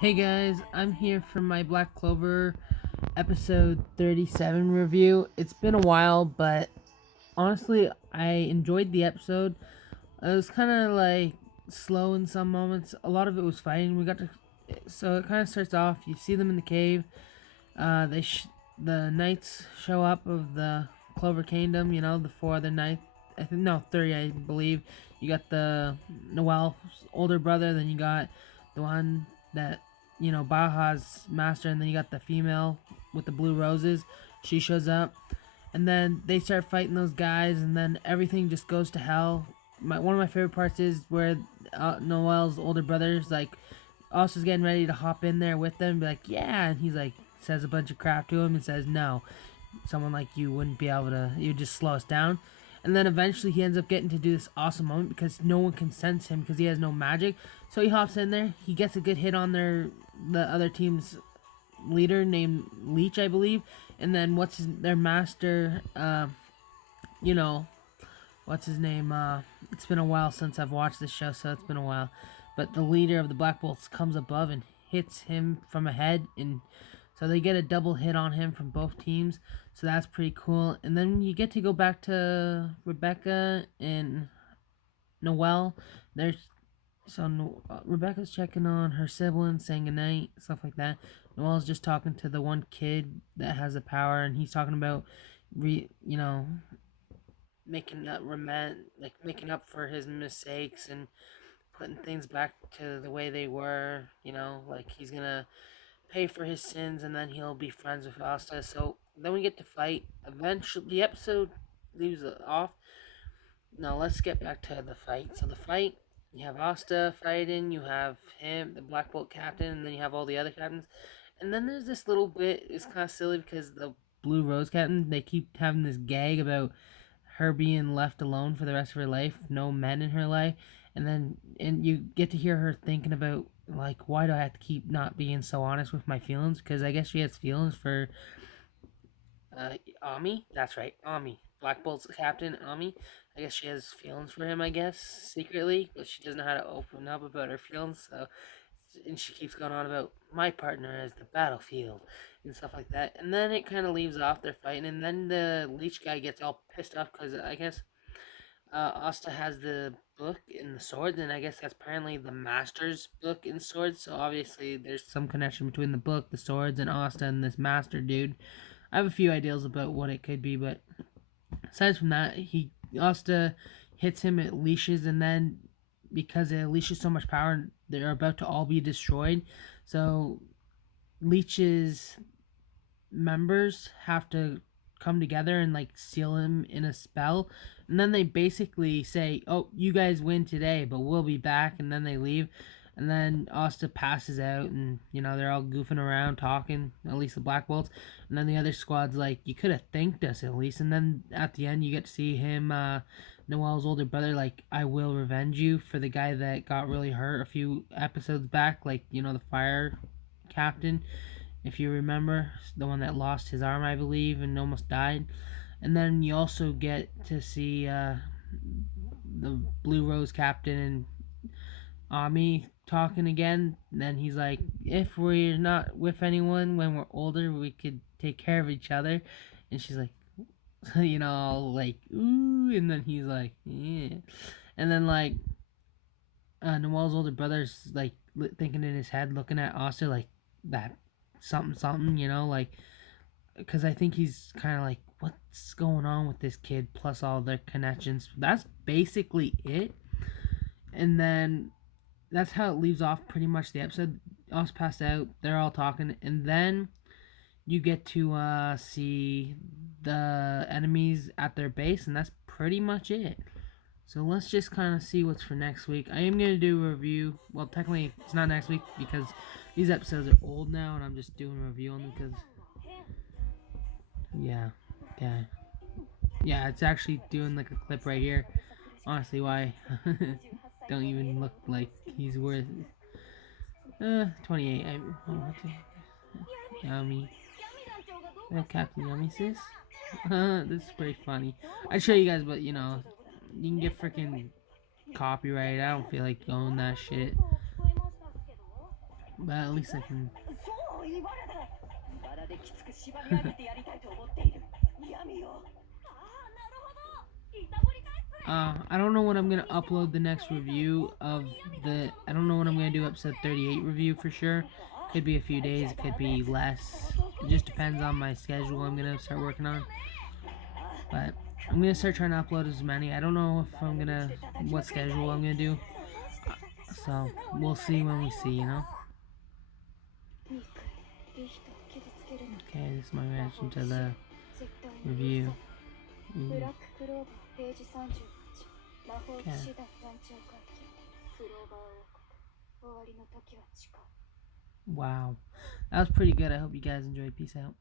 Hey guys, I'm here for my Black Clover episode 37 review. It's been a while, but honestly, I enjoyed the episode. It was kind of like slow in some moments. A lot of it was fighting. So it kind of starts off. You see them in the cave. The knights show up of the Clover Kingdom. You know, the four other knights. I think no, three, I believe. You got the Noel's older brother. Then you got the one that Baja's master, and then you got the female with the blue roses. She shows up, and then they start fighting those guys, and then everything just goes to hell. One of my favorite parts is where Noel's older brother's like, Austin's getting ready to hop in there with them, be like, yeah, and he's like, says a bunch of crap to him and says, no, someone like you wouldn't be able to, you'd just slow us down. And then eventually he ends up getting to do this awesome moment because no one can sense him because he has no magic. So he hops in there, he gets a good hit on the other team's leader named Leech, I believe. And then their master, you know, what's his name? It's been a while since I've watched this show, so it's been a while. But the leader of the Black Bolts comes above and hits him from ahead, and so they get a double hit on him from both teams. So that's pretty cool. And then you get to go back to Rebecca and Noelle. There's Rebecca's checking on her siblings, saying goodnight, stuff like that. Noelle's just talking to the one kid that has the power, and he's talking about, making up for his mistakes and putting things back to the way they were. Like he's gonna pay for his sins, and then he'll be friends with Asta. So then we get to fight. Eventually, the episode leaves it off. Now let's get back to the fight. So the fight, you have Asta fighting, you have him, the Black Bolt captain, and then you have all the other captains. And then there's this little bit. It's kind of silly because the Blue Rose captain, they keep having this gag about her being left alone for the rest of her life, no men in her life, and you get to hear her thinking about, like, why do I have to keep not being so honest with my feelings? Because I guess she has feelings for Ami. That's right, Ami. Black Bolt's captain, Ami. I guess she has feelings for him, I guess, secretly, but she doesn't know how to open up about her feelings, so. And she keeps going on about my partner as the battlefield and stuff like that. And then it kind of leaves off their fighting, and then the leech guy gets all pissed off because I guess Asta has the book in the swords, and I guess that's apparently the master's book in swords. So obviously, there's some connection between the book, the swords, and Asta and this master dude. I have a few ideas about what it could be, but aside from that, Asta hits him at leashes, and then because it leashes so much power, they're about to all be destroyed. So Leech's members have to come together and like seal him in a spell, and then they basically say, "Oh, you guys win today, but we'll be back," and then they leave. And then Asta passes out, and they're all goofing around, talking. At least the Black Bolts, and then the other squad's like, "You could have thanked us at least." And then at the end, you get to see him, Noel's older brother, like, "I will revenge you for the guy that got really hurt a few episodes back, like the fire captain, if you remember, the one that lost his arm, I believe, and almost died." And then you also get to see the Blue Rose captain and Ami talking again. And then he's like, "If we're not with anyone when we're older, we could take care of each other." And she's like, like, ooh. And then he's like, yeah. And then, like, Noel's older brother's like thinking in his head, looking at Oster like that something something, like, because I think he's kind of like, what's going on with this kid? Plus all their connections. That's basically it. And then that's how it leaves off pretty much the episode. Us passed out. They're all talking, and then you get to see the enemies at their base, and that's pretty much it. So let's just kind of see what's for next week. I am going to do a review. Well, technically, it's not next week because these episodes are old now, and I'm just doing a review on them because, yeah, yeah. Yeah, it's actually doing like a clip right here. Honestly, why? Don't even look like he's worth 28. Yummy. Captain Yummy, sis. This is pretty funny. I'd show you guys, but you can get freaking copyright. I don't feel like going that shit. But at least I can. I don't know when I'm gonna upload the next review of the. I don't know when I'm gonna do episode 38 review for sure. Could be a few days, it could be less. It just depends on my schedule I'm gonna start working on. But I'm gonna start trying to upload as many. I don't know if I'm gonna what schedule I'm gonna do. So we'll see when we see, you know. Okay, this is my reaction to the review. Okay. Wow. That was pretty good. I hope you guys enjoyed. Peace out.